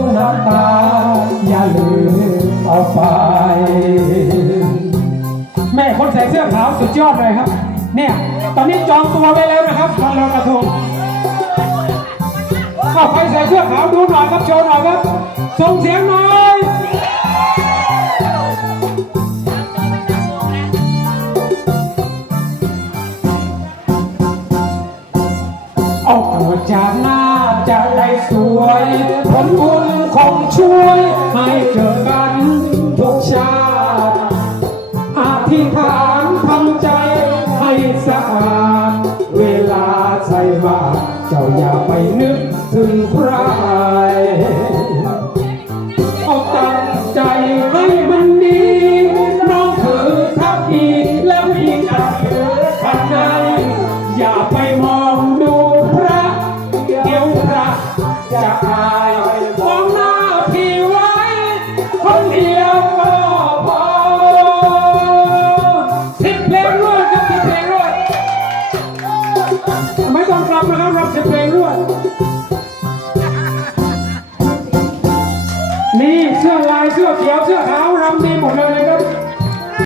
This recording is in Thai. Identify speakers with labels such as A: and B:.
A: งน้ำตา อย่าลืมเอาไป แม่คนใส่เสื้อขาวสุดยอดเลยครับ เนี่ย ตอนนี้จองตัวไว้แล้วนะครับวันลอยกระทงข้าไปใส่เสื้อขาวดูหน่อยครับโชว์หน่อยครับ ส่งเสียงหน่อยเออกจากหน้าจะได้สวยผลบุญ คงช่วยให้เจอกันทุกชาติอธิษฐานทำใจให้สะอาด เวลาใส่บาตรเจ้าอย่าไปนึกถึงใครเอาตั้งใจให้มันดีน้องถือทัพพีแล้วพี่จะถือขันในอย่าไปมองดูพระ เดี๋ยวพระจะอา ไม่ต้องรับนะครับรับเสียงเพลงด้วย นี่เสื้อลายเสื้อเขียวเสื้อขาวรำดีหมดเลย